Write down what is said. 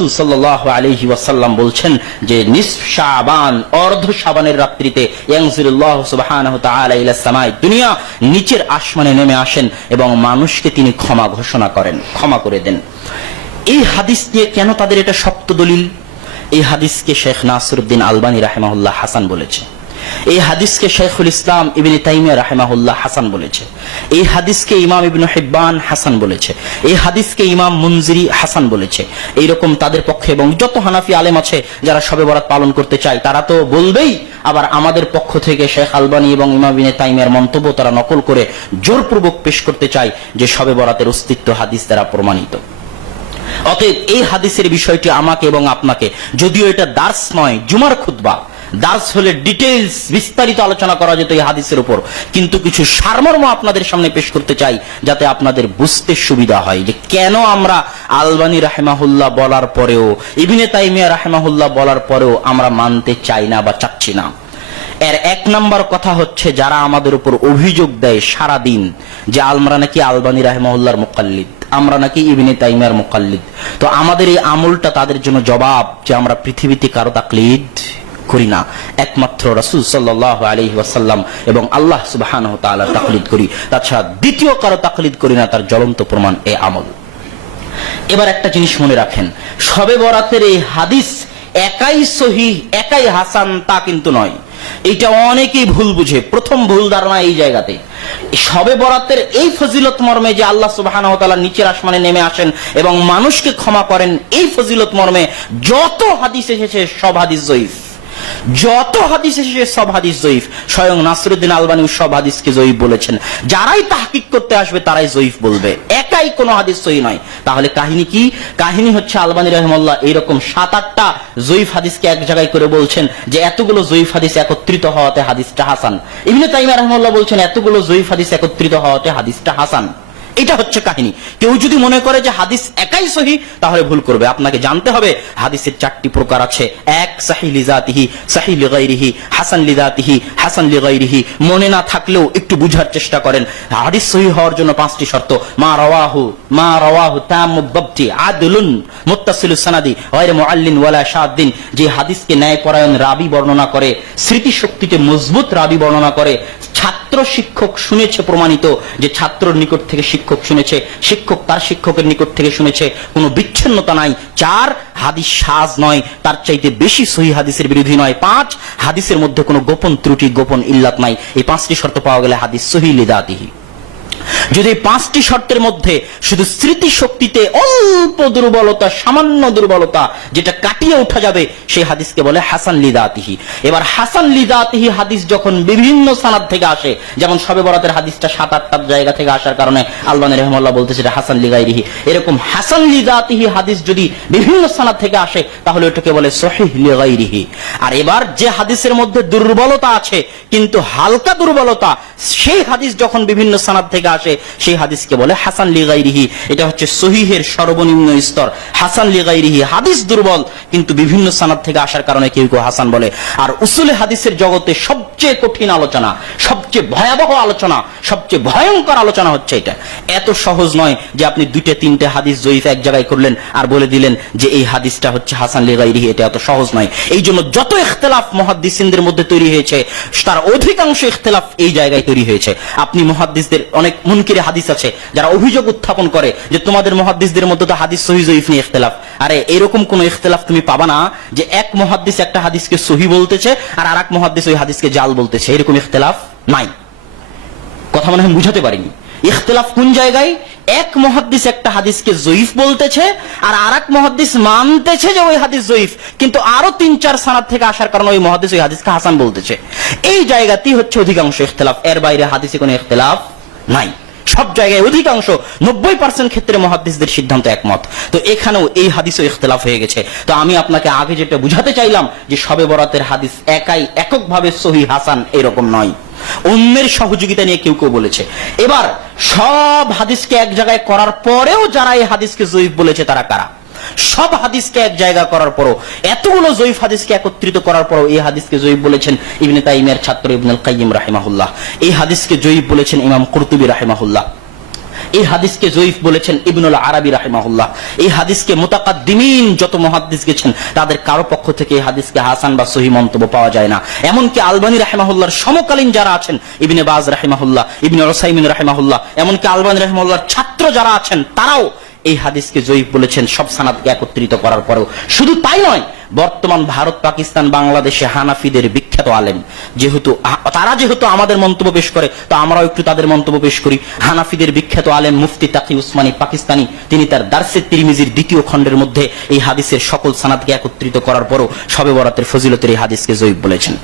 রাসূল সাল্লাহ আলহি ওয়াসাল্লাম বলছেন যে নিসফ শাবান, অর্ধ শাবানের রাত্রিতে ইয়াংসুল্লাহ সুবহানাহু সামাই দুনিয়া নিচের আসমানে নেমে আসেন এবং মানুষকে তিনি ক্ষমা ঘোষণা করেন, ক্ষমা করে দেন। এই হাদিস দিয়ে কেন তাদের এটা শক্ত দলিল? এই হাদিসকে শেখ নাসরুদ্দিন আলবানী রাহেমাহুল্লাহ হাসান বলেছে। এই হাদিসকে শেখুল ইসলাম ইবিন তাইমিয়া রাহেমাহুল্লাহ হাসান বলেছে। এই হাদিসকে ইমাম ইবিন হিব্বান হাসান বলেছে। এই হাদিসকে ইমাম মুনজিরি হাসান বলেছে। এইরকম তাদের পক্ষে এবং যত হানাফি আলেম আছে যারা সবে বরাত পালন করতে চায়, তারা তো বলবেই, আবার আমাদের পক্ষ থেকে শেখ আলবানী এবং ইমাম ইবিন তাইমিয়ার মন্তব্য তারা নকল করে জোরপূর্বক পেশ করতে চায় যে সবে বরাতের অস্তিত্ব হাদিস দ্বারা প্রমাণিত। অতএব এই হাদিসের বিষয়টি আমাকে এবং আপনাকে, যদিও এটা দার্স নয়, জুমার খুতবা দার্স হলে ডিটেলস বিস্তারিত আলোচনা করা যেত এই হাদিসের উপর। কিন্তু কিছু সারমর্ম আপনাদের সামনে পেশ করতে চাই, যাতে আপনাদের বুঝতে সুবিধা হয় যে কেন আমরা আলবানী রাহেমাহুল্লাহ বলার পরেও, ইবিনে তাইমিয়া রাহেমাহুল্লাহ বলার পরেও আমরা মানতে চাই না বা চাচ্ছি না। এর এক নাম্বার কথা হচ্ছে, যারা আমাদের উপর অভিযোগ দেয় সারা দিন যে আলমরা নাকি আলবানী রাহেমাহুল্লার মুকাল্লিদ, আমরা নাকি ইবিনে তাইমিয়ার মুকাল্লিদ, তো আমাদের এই আমলটা তাদের জন্য জবাব যে আমরা পৃথিবীতে কারও তাকলিদ করি না। একমাত্র রাসূল সাল্লাল্লাহু আলাইহি ওয়াসাল্লাম এবং আল্লাহ সুবহানাহু ওয়া তাআলা তাকলিদ করি। তাছাড়া দ্বিতীয় কারও তাকলিদ করি না, তার জ্বলন্ত প্রমাণ এই আমল। এবার একটা জিনিস মনে রাখেন, সবে বরাতের এই হাদিস একাই সহি একাই হাসান তা কিন্তু নয়। এটা অনেকেই ভুল বুঝে, প্রথম ভুল ধারণা এই জায়গাতে। সবে বরাতের এই ফজিলত মর্মে যে আল্লাহ তাআলা নিচের আসমানে নেমে আসেন এবং মানুষকে ক্ষমা করেন, এই ফজিলত মর্মে যত হাদিস এসেছে সব হাদিস জয়ীফ। যত হাদিস এসেছে, সব হাদিস জয়ীফ। স্বয়ং নাসরুদ্দিন আলবানী সব হাদিসকে জয়ীফ বলেছেন। যারাই তাহকিক করতে আসবে, তারাই জয়ীফ বলবে। একাই কোনো হাদিস সহি নয়। তাহলে কাহিনী কি? কাহিনী হচ্ছে আলবানী রহমল্লাহ এইরকম সাত, আটটা জয়ীফ হাদিসকে এক জায়গায় করে বলছেন যে, এতগুলো জয়ীফ হাদিস একত্রিত হওয়াতে হাদিসটা হাসান। ইবনে তাইমা রহমল্লাহ বলছেন, এতগুলো জয়ীফ হাদিস একত্রিত হওয়াতে হাদিসটা হাসান। এটা হচ্ছে কাহিনী। কেউ যদি মনে করে যে হাদিস একাই সহি, তাহলে ভুল করবে। আপনাকে জানতে হবে, হাদিসের চারটি প্রকার আছে। এক, সাহি লিজাতিহি, সাহি লিগাইরিহি, হাসান লিজাতিহি, হাসান লিগাইরিহি। মনে না থাকলেও একটু বুঝার চেষ্টা করেন। হাদিস সহি হওয়ার জন্য পাঁচটি শর্ত। মা রাওয়াহু মা রাওয়াহু তামুদ্দাবতি আদলুন মুত্তাসিলু সানাদি, গায়র মুআল্লিন ওয়ালা শাদ্দিন। যে হাদিসকে ন্যায়পরায়ণ রাবি বর্ণনা করে, স্মৃতিশক্তিতে মজবুত রাবি বর্ণনা করে, ছাত্র শিক্ষক শুনেছে প্রমাণিত যে ছাত্রর নিকট থেকে শিক্ষক শুনেছে, শিক্ষক তার শিক্ষকের নিকট থেকে শুনেছে, কোনো বিচ্ছিন্নতা নাই। চার, হাদিস সাজ নয়, তার চাইতে বেশি সহি হাদিসের বিরোধী নয়। পাঁচ, হাদিসের মধ্যে কোনো গোপন ত্রুটি, গোপন ইল্লাত নাই। এই পাঁচটি শর্ত পাওয়া গেলে হাদিস সহি লিদাতিহি। যদি পাঁচটি শর্তের মধ্যে শুধু স্মৃতি শক্তিতে অল্প দুর্বলতা, সামান্য দুর্বলতা যেটা কাটিয়ে ওঠা যাবে, সেই হাদিসকে বলে হাসান লিদাতিহি এবার হাসান লিদাতিহি হাদিস যখন বিভিন্ন সানাদ থেকে আসে, যেমন সবে বরাতের হাদিসটা সাত আটটা জায়গা থেকে আসার কারণে আলবানী রহমাল্লাহ বলতেছে এটা হাসান লিগাইরিহি এরকম হাসান লিদাতিহি হাদিস যদি বিভিন্ন সানাদ থেকে আসে, তাহলে ওটাকে বলে সহিহ লিগাইরিহি আর এবার যে হাদিসের মধ্যে দুর্বলতা আছে, কিন্তু হালকা দুর্বলতা, সেই হাদিস যখন বিভিন্ন সানাদ থেকে আসে সেই হাদিসকে বলে হাসান লিগাইরিহি এটা হচ্ছে সহিহের সর্বনিম্ন স্তর। হাসান লিগাইরিহি হাদিস দুর্বল, কিন্তু বিভিন্ন সানাদ থেকে আসার কারণে কেউ কেউ হাসান বলে। আর উসুলে হাদিসের জগতে সবচেয়ে কঠিন আলোচনা, সবচেয়ে ভয়াবহ আলোচনা, সবচেয়ে ভয়ঙ্কর আলোচনা হচ্ছে এটা। এত সহজ নয় যে আপনি দুইটা, তিনটে হাদিস জয়ীফ এক জায়গায় করলেন আর বলে দিলেন যে এই হাদিসটা হচ্ছে হাসান লিগাইরিহি এটা এত সহজ নয়। এই জন্য যত ইখতলাফ মহাদ্দিসিনদের মধ্যে তৈরি হয়েছে, তার অধিকাংশ ইখতলাফ এই জায়গায় তৈরি হয়েছে। আপনি মহাদ্দিসদের অনেক মুনকিরে হাদিস আছে, যারা অভিযোগ উত্থাপন করে যে তোমাদের মহাদ্দিসদের মধ্যে তো হাদিস সহি জয়ীফ নিয়ে ইখতলাফ। আরে, এরকম কোন ইখতলাফ তুমি পাবা না যে এক মহাদ্দিস একটা হাদিসকে সহি বলতেছে আর আর এক মহাদ্দিস ওই হাদিসকে জাল বলতেছে, এরকম ইখতলাফ নাই। কথা মনে হয় বুঝাতে পারিনি। ইখতলাফ কোন জায়গায়? এক মহাদ্দিস একটা হাদিসকে জয়ীফ বলতেছে আর আর এক মহাদ্দিস মানতেছে যে ওই হাদিস জয়ীফ, কিন্তু আরও তিন চার সানাদ থেকে আসার কারণে ওই মহাদ্দিস ওই হাদিসকে হাসান বলতেছে। এই জায়গাতেই হচ্ছে অধিকাংশ ইখতলাফ, এর বাইরে হাদিসে কোনো ইখতলাফ নাই। সব জায়গায় অধিকাংশ নব্বই পার্সেন্ট ক্ষেত্রে মহাদিসদের সিদ্ধান্ত একমত। তো এখানেও এই হাদিসও ইখতলাফ হয়ে গেছে। তো আমি আপনাকে আগে যেটা বুঝাতে চাইলাম যে সবে বরাতের হাদিস একাই এককভাবে সহি হাসান এরকম নয়। অন্যের সহযোগিতা নিয়ে কেউ কেউ বলেছে। এবার সব হাদিসকে এক জায়গায় করার পরেও যারা এই হাদিসকে জয়ীফ বলেছে তারা কারা? সব হাদিসকে এক জায়গা করার পরও, এতগুলো জয়ীফ হাদিসকে একত্রিত করার পরও এই হাদিসকে জয়ীফ বলেছেন ইবনে তাইমের ছাত্র ইবনুল কাইয়িম রাহিমাহুল্লাহ। এই হাদিসকে জয়ীফ বলেছেন ইমাম কুরতুবী রাহিমাহুল্লাহ। এই হাদিসকে জয়ীফ বলেছেন ইবনুল আরবি রাহিমাহুল্লাহ। এই হাদিসকে মোতাকাদ্দিমিন যত মহাদ্দিস গেছেন, তাদের কারও পক্ষ থেকে এই হাদিসকে হাসান বা সহি মন্তব্য পাওয়া যায় না। এমনকি আলবানী রাহিমাহুল্লাহর সমকালীন যারা আছেন, ইবনে বাজ রাহিমাহুল্লাহ, ইবনে ওসাইমিন রাহিমাহুল্লাহ, এমনকি আলবানী রাহিমাহুল্লাহর ছাত্র যারা আছেন, তারাও এই হাদিসকে জয়ীফ বলেছেন, সব সানাদকে একত্রিত করার পরেও। শুধু তাই নয়, বর্তমান ভারত, পাকিস্তান, বাংলাদেশে হানাফিদের বিখ্যাত আলেম। যেহেতু তারা যেহেতু আমাদের মন্তব্য পেশ করে, তো আমরাও একটু তাদের মন্তব্য পেশ করি। হানাফিদের বিখ্যাত আলেম মুফতি তাকি উসমানী, পাকিস্তানি, তিনি তার দার্সে তিরমিজির দ্বিতীয় খণ্ডের মধ্যে এই হাদিসের সকল সানাদকে একত্রিত করার পরও সবে বরাতের ফজিলতের এই হাদিসকে জয়ীফ বলেছেন।